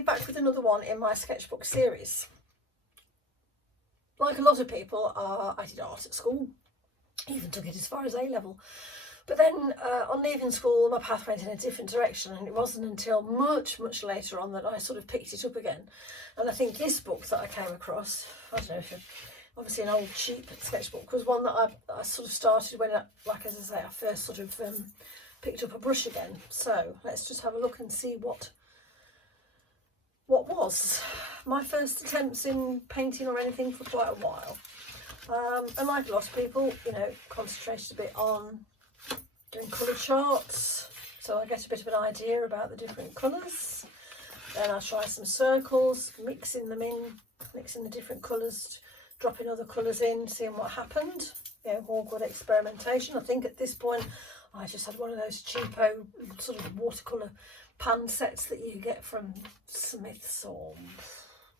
today, back with another one in my sketchbook series. Like a lot of people, I did art at school, even took it as far as A-level. But then on leaving school, my path went in a different direction, and it wasn't until much, much later on that I sort of picked it up again. And I think this book that I came across, I don't know if you're, obviously an old cheap sketchbook, was one that I sort of started when, like as I say, I first sort of picked up a brush again. So let's just have a look and see what was my first attempts in painting or anything for quite a while. And like a lot of people, you know, concentrated a bit on doing colour charts, so I get a bit of an idea about the different colours. Then I'll try some circles, mixing them in, mixing the different colours, dropping other colours in, seeing what happened. You know, all good experimentation. I think at this point I just had one of those cheapo sort of watercolour pan sets that you get from Smith's or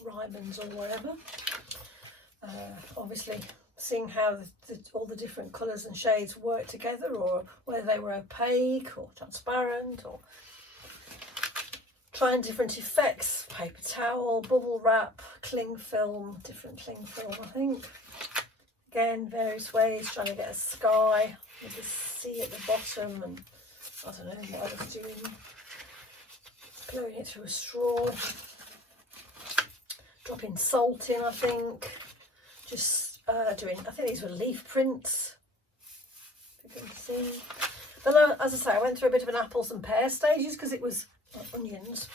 Rymans or whatever. Obviously seeing how all the different colours and shades work together, or whether they were opaque or transparent, or trying different effects, paper towel, bubble wrap, cling film, different cling film I think. Again, various ways, trying to get a sky with the sea at the bottom, and I don't know what I was doing, blowing it through a straw, dropping salt in I think, just doing, I think these were leaf prints, if you can see. Then as I say, I went through a bit of an apples and pear stages, because it was onions.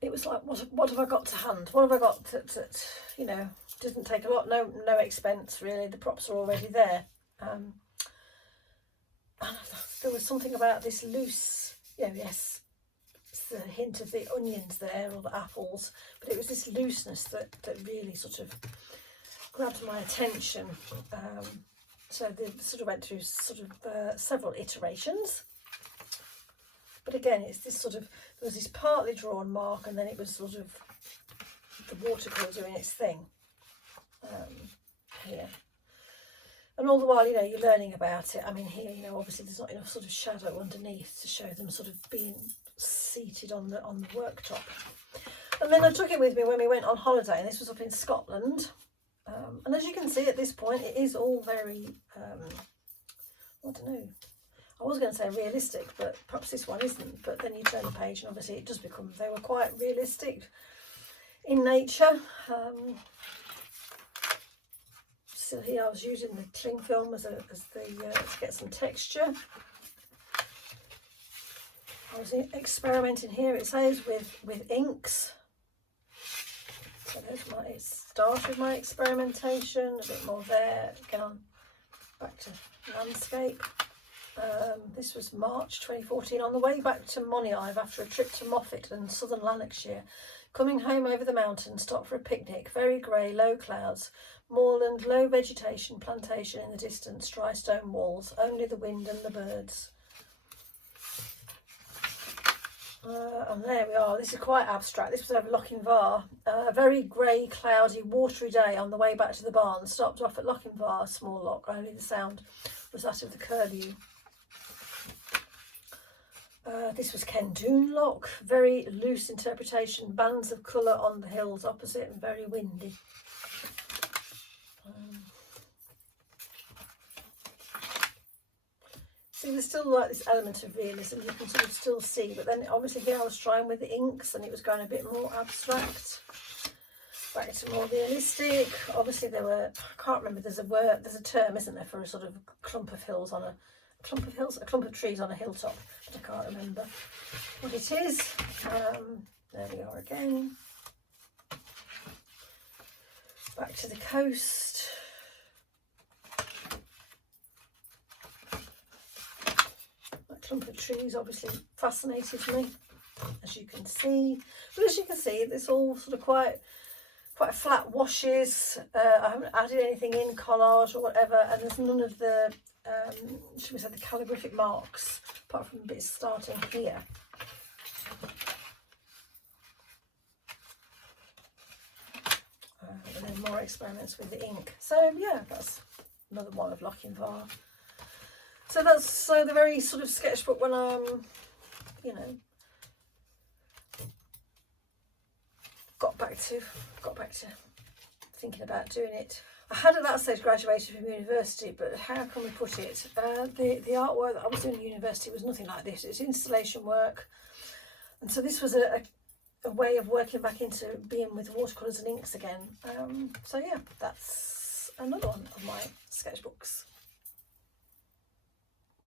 It was like, what have I got to hand? What have I got that you know, doesn't take a lot, no expense really, the props are already there. And there was something about this loose, you know, yes, it's the hint of the onions there, or the apples, but it was this looseness that really sort of grabbed my attention. So they sort of went through sort of several iterations. But again, it's this sort of, there was this partly drawn mark, and then it was sort of the watercolour doing its thing here. And all the while, you know, you're learning about it. I mean, here, you know, obviously there's not enough sort of shadow underneath to show them sort of being seated on the worktop. And then I took it with me when we went on holiday, and this was up in Scotland. And as you can see at this point, it is all very, I don't know, I was going to say realistic, but perhaps this one isn't. But then you turn the page and obviously it does become, they were quite realistic in nature. Still here I was using the cling film to get some texture. I was experimenting here, it says, with inks. So there's it started with my experimentation, a bit more there, again on back to landscape. This was March 2014, on the way back to Monive after a trip to Moffat and southern Lanarkshire. Coming home over the mountain, stopped for a picnic, very grey, low clouds, moorland, low vegetation, plantation in the distance, dry stone walls, only the wind and the birds. And there we are. This is quite abstract. This was over Lochinvar. A very grey, cloudy, watery day on the way back to the barn. Stopped off at Lochinvar, small lock. Only the sound was that of the curlew. This was Kendoon Lock. Very loose interpretation. Bands of colour on the hills opposite, and very windy. See, there's still like this element of realism you can sort of still see, but then obviously here I was trying with the inks and it was going a bit more abstract, back to more realistic. Obviously there were, I can't remember, there's a term, isn't there, for a sort of clump of hills on a clump of trees on a hilltop, but I can't remember what it is. There we are again, back to the coast. Clump of trees obviously fascinated me, as you can see. But as you can see, it's all sort of quite flat washes. I haven't added anything in, collage or whatever, and there's none of the should we say the calligraphic marks, apart from bits starting here. And then more experiments with the ink. So yeah, that's another one of Lochinvar. So that's the very sort of sketchbook when I'm, you know, got back to thinking about doing it. I had at that stage graduated from university, but how can we put it? The artwork that I was doing at university was nothing like this. It's installation work, and so this was a way of working back into being with watercolours and inks again. So yeah, that's another one of my sketchbooks.